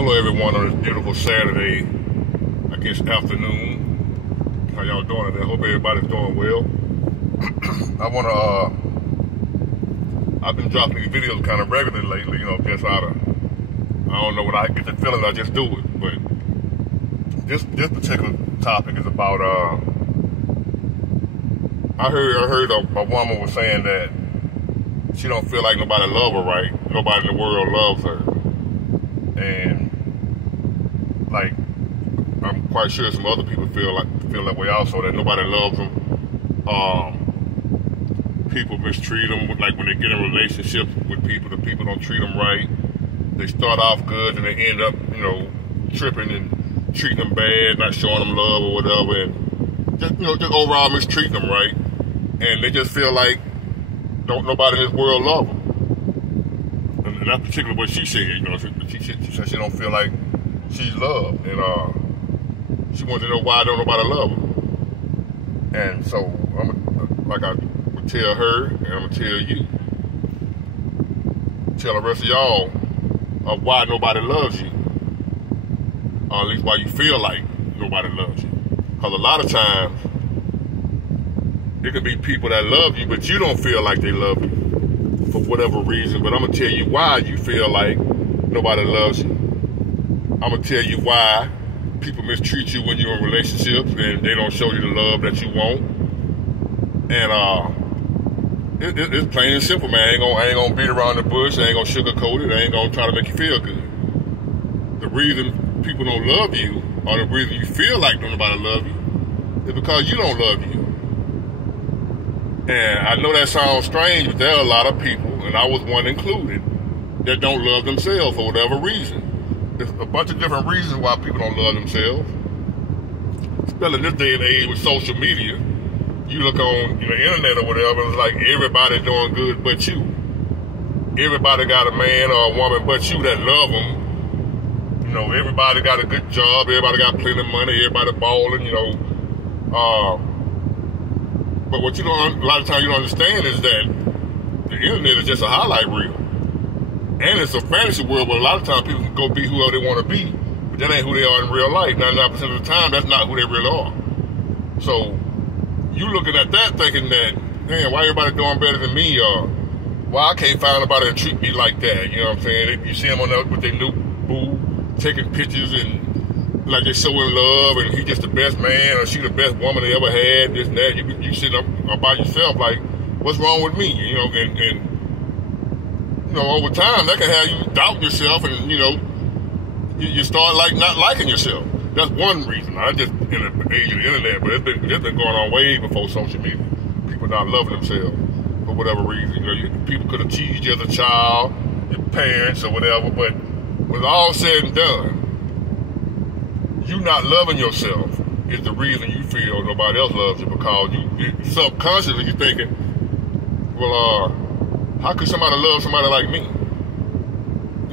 Hello everyone on this beautiful Saturday, I guess afternoon. How y'all doing today? I hope everybody's doing well. I've been dropping these videos kind of regularly lately, just out of, I don't know when I get the feeling, I just do it. But this particular topic is about, I heard a woman was saying that she don't feel like nobody love her right. Nobody in the world loves her. And like, I'm quite sure some other people feel that way also, that nobody loves them. People mistreat them, like when they get in relationships with people, the people don't treat them right. They start off good and they end up, tripping and treating them bad, not showing them love or whatever, and just overall mistreating them, right? And they just feel like don't nobody in this world love them. And that's particularly what she said, she said she don't feel like she's loved, and she wanted to know why don't nobody love her. And so like I would tell her, and I'm gonna tell you, tell the rest of y'all of why nobody loves you, or at least why you feel like nobody loves you. Because a lot of times it could be people that love you, but you don't feel like they love you for whatever reason. But I'm gonna tell you why you feel like nobody loves you. I'm gonna tell you why people mistreat you when you're in relationships and they don't show you the love that you want. And it's plain and simple, man. I ain't gonna beat around the bush. I ain't gonna sugarcoat it. I ain't gonna try to make you feel good. The reason people don't love you, or the reason you feel like nobody love you, is because you don't love you. And I know that sounds strange, but there are a lot of people, and I was one included, that don't love themselves for whatever reason. There's a bunch of different reasons why people don't love themselves. Especially in this day and age with social media. You look on the internet or whatever, it's like everybody doing good but you. Everybody got a man or a woman but you that love them. Everybody got a good job, everybody got plenty of money, everybody balling, but what a lot of times you don't understand is that the internet is just a highlight reel. And it's a fantasy world where a lot of times people can go be whoever they want to be, but that ain't who they are in real life. 99% of the time, that's not who they really are. So, you looking at that thinking that, man, why everybody doing better than me, or why I can't find nobody to treat me like that, you know what I'm saying? You see them on there with their new boo, taking pictures and like they're so in love, and he just the best man, or she the best woman they ever had, this and that. You sitting up by yourself like, what's wrong with me? And over time that can have you doubt yourself, and you start not liking yourself. That's one reason. I just in the age of the internet, but it's been going on way before social media. People not loving themselves for whatever reason. People could have teased you as a child, your parents or whatever, but when all said and done, you not loving yourself is the reason you feel nobody else loves you, because you subconsciously you're thinking, well, how could somebody love somebody like me?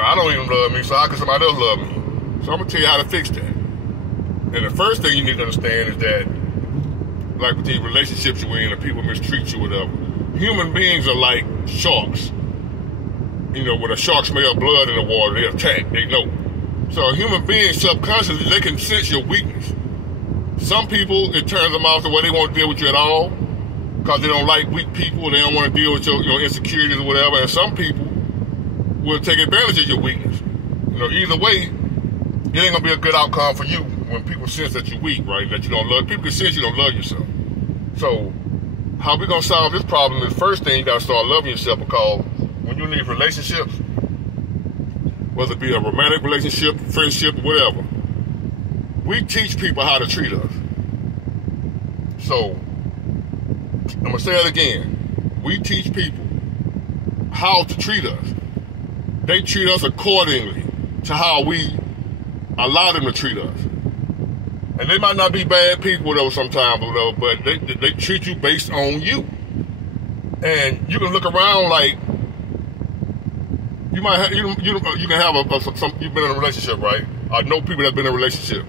I don't even love me, so how could somebody else love me? So I'm gonna tell you how to fix that. And the first thing you need to understand is that, like with these relationships you're in, and people mistreat you, whatever, human beings are like sharks. When a shark smells blood in the water, they attack, they know. So human beings, subconsciously, they can sense your weakness. Some people, it turns them off to where they won't deal with you at all, because they don't like weak people, they don't want to deal with your insecurities or whatever, and some people will take advantage of your weakness. Either way, it ain't gonna be a good outcome for you when people sense that you're weak, right? That you don't love. People can sense you don't love yourself. So, how we gonna solve this problem is, first thing, you gotta start loving yourself, because when you're in these relationships, whether it be a romantic relationship, friendship, whatever, we teach people how to treat us. So, I'm gonna say it again. We teach people how to treat us. They treat us accordingly to how we allow them to treat us. And they might not be bad people, whatever, sometimes, whatever, but they treat you based on you. And you can look around like, you might have, you can have you've been in a relationship, right? I know people that have been in a relationship.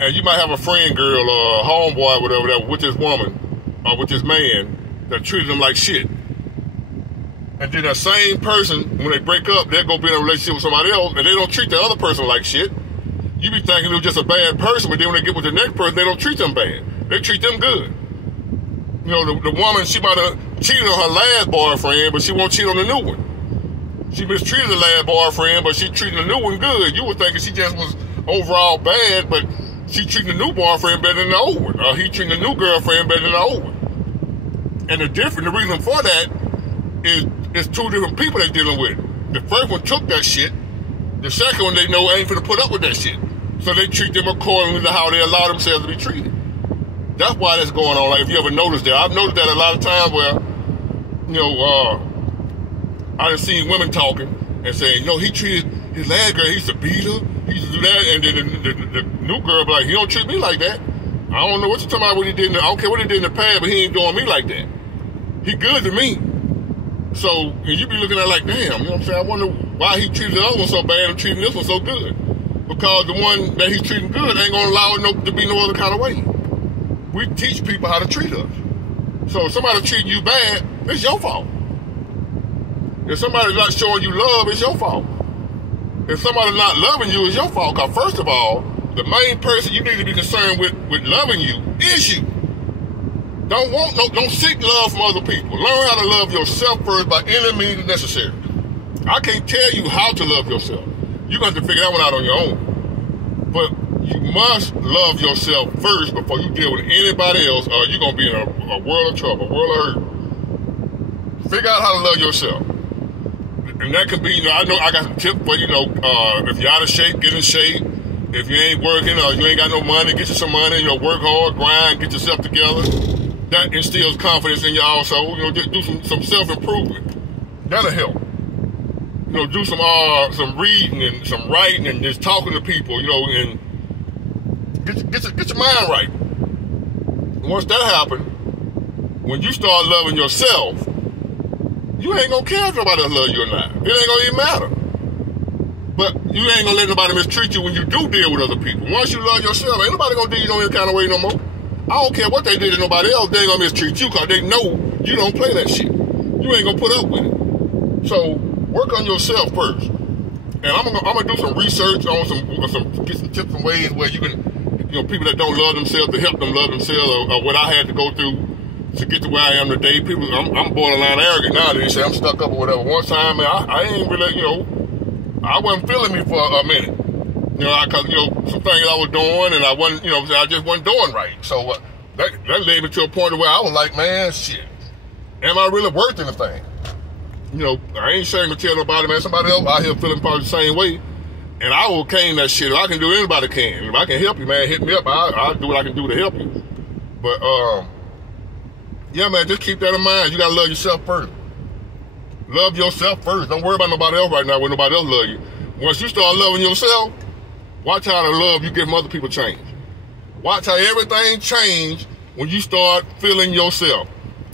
And you might have a friend girl or a homeboy or whatever, that with this woman or with this man that treated them like shit. And then that same person, when they break up, they're going to be in a relationship with somebody else, and they don't treat the other person like shit. You be thinking it was just a bad person, but then when they get with the next person, they don't treat them bad. They treat them good. You know, the woman, she might have cheated on her last boyfriend, but she won't cheat on the new one. She mistreated the last boyfriend, but she treated the new one good. You were thinking she just was overall bad, but she treated the new boyfriend better than the old one. Or he treated the new girlfriend better than the old one. And the reason for that is it's two different people they're dealing with. The first one took that shit. The second one, they know ain't finna put up with that shit. So they treat them accordingly to how they allow themselves to be treated. That's why that's going on. Like, if you ever noticed that, I've noticed that a lot of times where, you know, I done seen women talking and saying, you know, he treated his last girl, he used to beat her, he used to do that, and then the new girl be like, he don't treat me like that. I don't know what you're talking about, what he did I don't care what he did in the past, but he ain't doing me like that. He good to me. So, and you be looking at it like, damn, you know what I'm saying? I wonder why he treated the other one so bad and treating this one so good. Because the one that he's treating good ain't gonna allow it to be no other kind of way. We teach people how to treat us. So if somebody treating you bad, it's your fault. If somebody's not showing you love, it's your fault. If somebody's not loving you, it's your fault. Because first of all, the main person you need to be concerned with loving you is you. Don't seek love from other people. Learn how to love yourself first by any means necessary. I can't tell you how to love yourself. You're going to have to figure that one out on your own. But you must love yourself first before you deal with anybody else, or you're going to be in a world of trouble, a world of hurt. Figure out how to love yourself. And that could be, you know, I know I got some tips for, you know, if you're out of shape, get in shape. If you ain't working or you ain't got no money, get you some money, you know, work hard, grind, get yourself together. That instills confidence in you also. You know, just do some self-improvement. That'll help. You know, do some reading and some writing and just talking to people, you know, and get your mind right. Once that happens, when you start loving yourself, you ain't gonna care if nobody love you or not. It ain't gonna even matter. But you ain't gonna let nobody mistreat you when you do deal with other people. Once you love yourself, ain't nobody gonna do you no any kind of way no more. I don't care what they did to nobody else, they ain't gonna mistreat you because they know you don't play that shit. You ain't gonna put up with it. So work on yourself first. And I'm gonna do some research on get some tips and ways where you can, you know, people that don't love themselves, to help them love themselves, or what I had to go through to get to where I am today. People, I'm borderline arrogant now. They say I'm stuck up or whatever. One time, man, I ain't really, you know, I wasn't feeling me for a minute. You know, cause, you know, some things I was doing and I wasn't, you know, I just wasn't doing right. So that led me to a point where I was like, man, shit, am I really worth anything? You know, I ain't ashamed to tell nobody, man, somebody else out here feeling probably the same way. And I will cane that shit. If I can do it, anybody can. If I can help you, man, hit me up. I'll do what I can do to help you. But, yeah, man, just keep that in mind. You gotta love yourself first. Love yourself first. Don't worry about nobody else right now when nobody else love you. Once you start loving yourself, watch how the love you give from other people change. Watch how everything change when you start feeling yourself.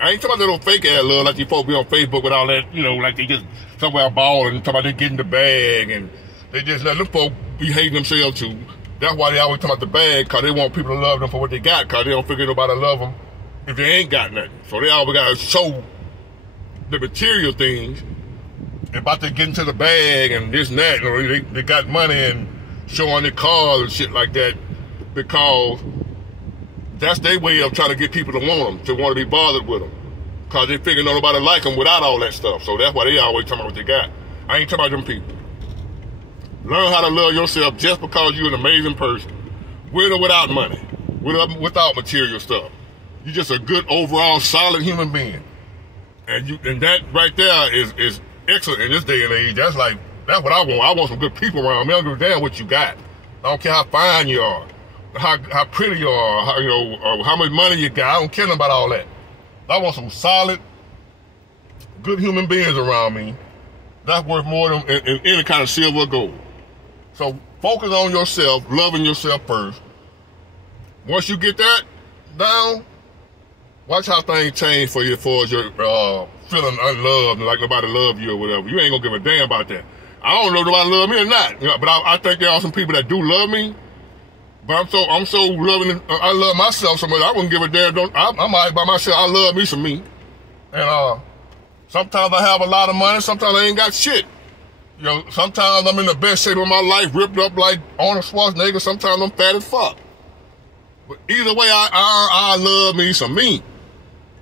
I ain't talking about that little fake ass love like you folks be on Facebook with all that, you know, like they just somewhere balling and talking about they getting the bag and they just let them folks be hating themselves too. That's why they always talk about the bag, because they want people to love them for what they got, because they don't figure nobody love them if they ain't got nothing. So they always got to show the material things about they getting to the bag and this and that. You know, they got money and showing their cars and shit like that, because that's their way of trying to get people to want them, to want to be bothered with them, because they figure nobody like them without all that stuff. So that's why they always talking about what they got. I ain't talking about them people. Learn how to love yourself just because you're an amazing person, with or without money, without material stuff. You're just a good overall solid human being, and that right there is excellent in this day and age. That's what I want. I want some good people around me. I don't give a damn what you got. I don't care how fine you are, how pretty you are, how, you know, how much money you got. I don't care about all that. I want some solid, good human beings around me. That's worth more than any kind of silver or gold. So focus on yourself, loving yourself first. Once you get that down, watch how things change for you as far as your feeling unloved and like nobody love you or whatever. You ain't gonna give a damn about that. I don't know if nobody love me or not, you know, but I think there are some people that do love me. But I'm so loving. I love myself so much. I wouldn't give a damn. I'm all right by myself. I love me some me, and Sometimes I have a lot of money, sometimes I ain't got shit. You know, sometimes I'm in the best shape of my life, ripped up like Arnold Schwarzenegger, sometimes I'm fat as fuck. But either way, I love me some me.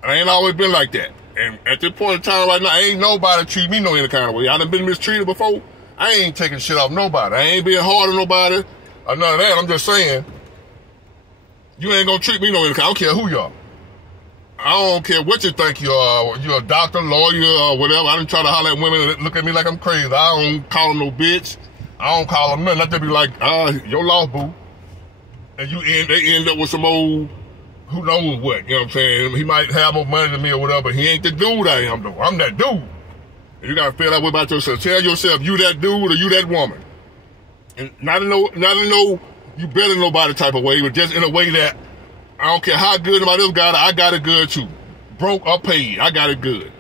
I ain't always been like that. And at this point in time right now, ain't nobody treat me no any kind of way. I done been mistreated before. I ain't taking shit off nobody. I ain't being hard on nobody or none of that. I'm just saying, you ain't gonna treat me no any kind. I don't care who you are. I don't care what you think you are. You're a doctor, lawyer, or whatever. I done try to holler at women that look at me like I'm crazy. I don't call them no bitch. I don't call them nothing. I just be like, your loss, boo. And they end up with some old, who knows what, you know what I'm saying? He might have more money than me or whatever, but he ain't the dude I am, though. I'm that dude. And you gotta feel that way about yourself. Tell yourself you that dude or you that woman. And not to know you better than nobody type of way, but just in a way that I don't care how good somebody else got it, I got it good too. Broke or paid, I got it good.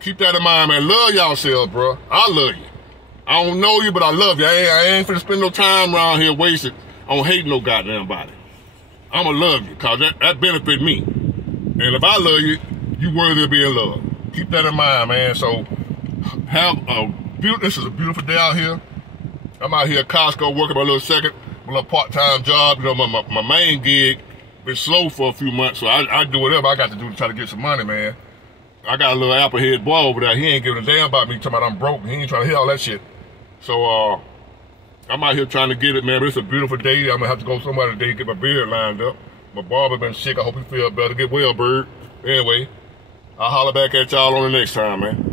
Keep that in mind, man. Love yourself, bro. I love you. I don't know you, but I love you. I ain't finna spend no time around here wasted on hating no goddamn body. I'ma love you, cause that benefit me. And if I love you, you worthy of being loved. Keep that in mind, man. So this is a beautiful day out here. I'm out here at Costco working my little part-time job. You know, my main gig been slow for a few months, so I do whatever I got to do to try to get some money, man. I got a little applehead boy over there. He ain't giving a damn about me, talking about I'm broke. He ain't trying to hear all that shit. So, I'm out here trying to get it, man. But it's a beautiful day. I'm gonna have to go somewhere today to get my beard lined up. My barber been sick. I hope he feel better. Get well, bird. Anyway, I'll holler back at y'all on the next time, man.